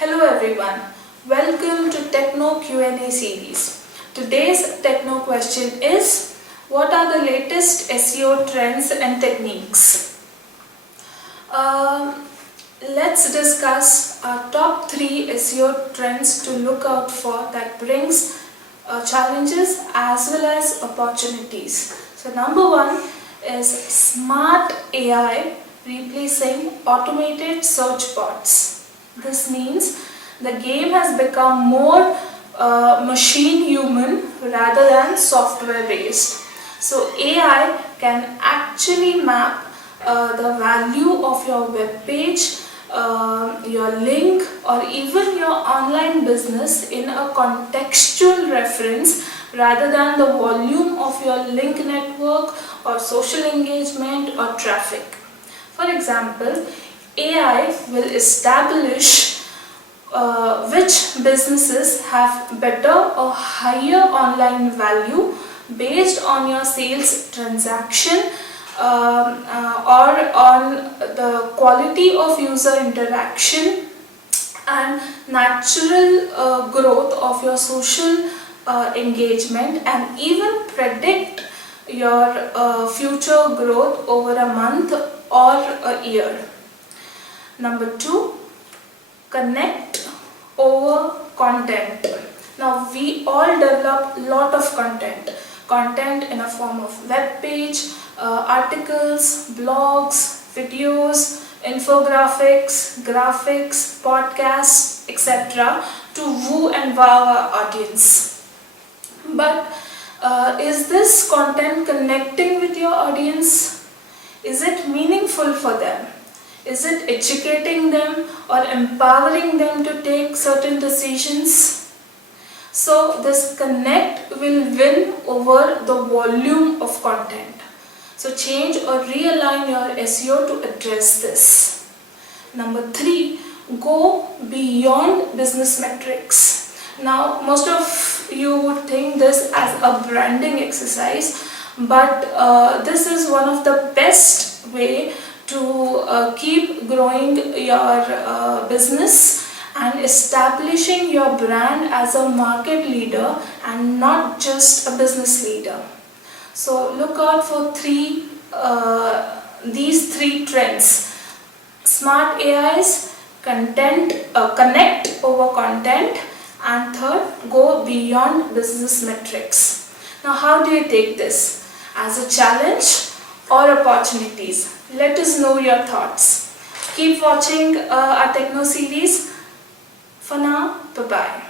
Hello everyone, welcome to Techno Q&A series. Today's Techno question is, what are the latest SEO trends and techniques? Let's discuss our top 3 SEO trends to look out for that brings challenges as well as opportunities. So number 1 is smart AI replacing automated search bots. This means the game has become more machine human rather than software based. So AI can actually map the value of your web page, your link, or even your online business in a contextual reference rather than the volume of your link network or social engagement or traffic. For example, AI will establish which businesses have better or higher online value based on your sales transaction or on the quality of user interaction and natural growth of your social engagement, and even predict your future growth over a month or a year. Number 2, connect over content. Now we all develop a lot of content in a form of web page, articles, blogs, videos, infographics, graphics, podcasts, etc. to woo and wow our audience. But is this content connecting with your audience? Is it meaningful for them? Is it educating them or empowering them to take certain decisions? So this connect will win over the volume of content. So change or realign your SEO to address this. Number 3, go beyond business metrics. Now most of you would think this as a branding exercise, but this is one of the best way to keep growing your business and establishing your brand as a market leader and not just a business leader. So look out for these three trends: smart AIs, connect over content, and third, go beyond business metrics. Now how do you take this? As a challenge or opportunities? Let us know your thoughts. Keep watching our Techno series. For now, bye-bye.